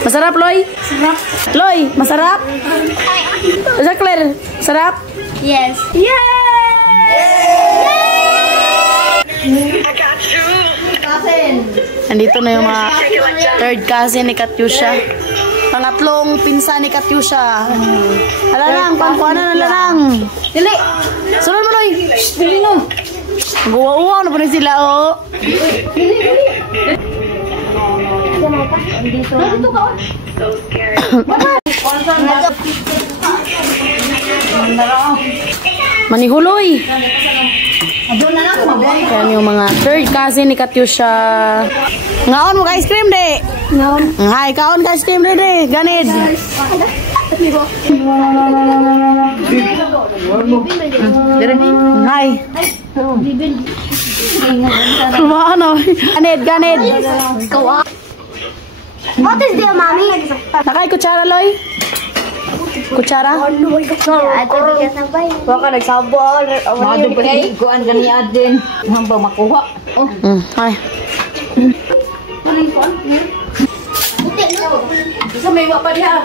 Masarap, Loy? Sarap. Loy, masarap? Jacqueline, sarap? Yes. Andito na yung mga third cousin ni Katyusha. Pangatlong pinsan ni Katyusha. Alanang, pangkuanan na lang. Dili. Sunod mo, Loy. Dili no. Guwa-uwa na pa rin sila, oh. Dito ka. Manihuloy. Adon na lang mo. Yan yung mga third cousin ni Katyusha. Ngaon mo ka ice cream, de? Ngaon. Hi, kaon ka ice cream, de. Ganid. Hi. Ano? Ganid. What is there, mommy? Nakay kutsara, Loy? Kutsara? Baka nagsabol. Mado pa rin, kuan ganiad din. Hambang makuha. Hi. Isa may iwa pa diha.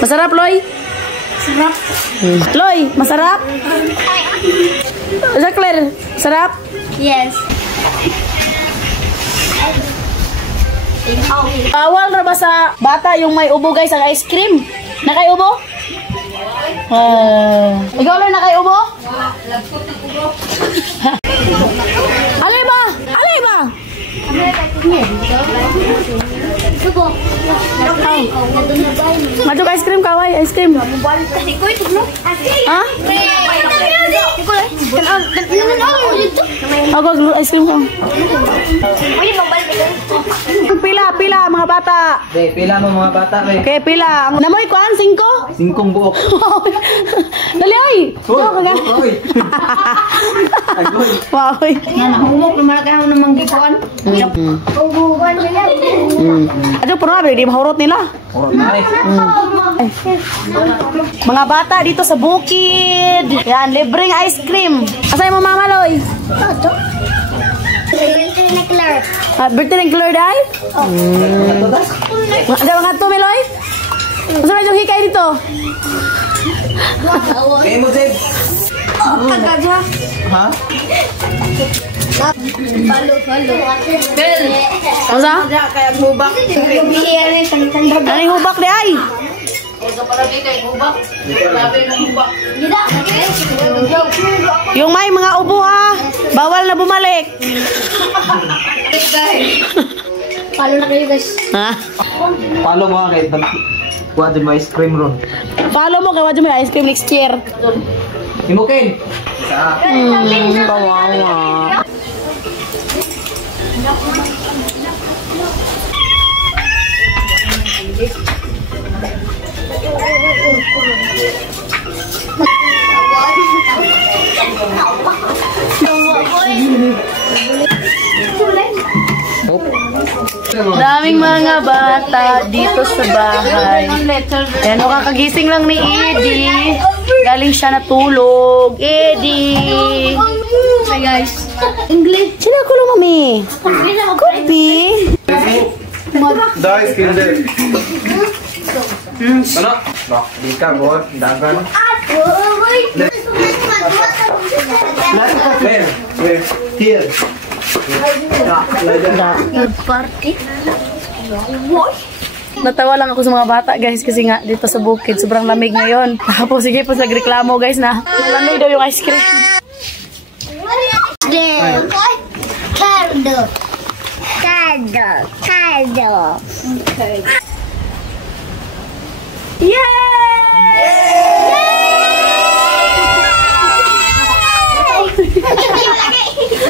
Masarap, Loy? Sarap. Loy, masarap? Jacqueline, sarap? Yes. Bawal na ba sa bata yung may ubo, guys, ang ice cream? Nakay ubo? Ikaw lang nakay ubo? Alay ba? Alay ba? Madug ice cream, kaway, ice cream. Ha? Ako, ice cream ko. Pila, mga bata. Be, pila mo mga bata, be. Okay, pila. Namoy ko, 5? 5 buok. Dali, ay! Uy! Wow, ay. Humok naman kayo namang gikuan. Ano po nga, di mahurot nila. Orot na eh. Mga bata dito sa bukid. Yan, libreng ice cream. Asay mo, Mama Loy? Birthday ng Claire, day? Ada mga to, Meloy? Masa na yung hikay dito? Kaya mo, Zeb. Kagaja. Ha? Follow. Bel. Masa? Kaya hubak. Ano yung hubak, day? Yung may mga ubo, ha? Bawal na bumalik. Follow na kayo, guys. Ha? Follow mo nga kahit kuha din mo ice cream ron. Follow mo, kawa dyan may ice cream next year. Himukin! Kawawa. Daming mga bata dito sa bahay. Ayan, kakagising lang ni Eddie. Galing siya natulog. Eddie! Hi, guys. English. Sino ko lang, mami? Kopi? Dai kinder. Ano? Bak, di ka, boy. Dagan. Where? Here. Party. Natawa lang ako sa mga bata, guys, kasi nga dito sa bukid sobrang lamig ngayon. Tapos sige po nagreklamo, guys, na malamig daw yung ice cream. Cardo.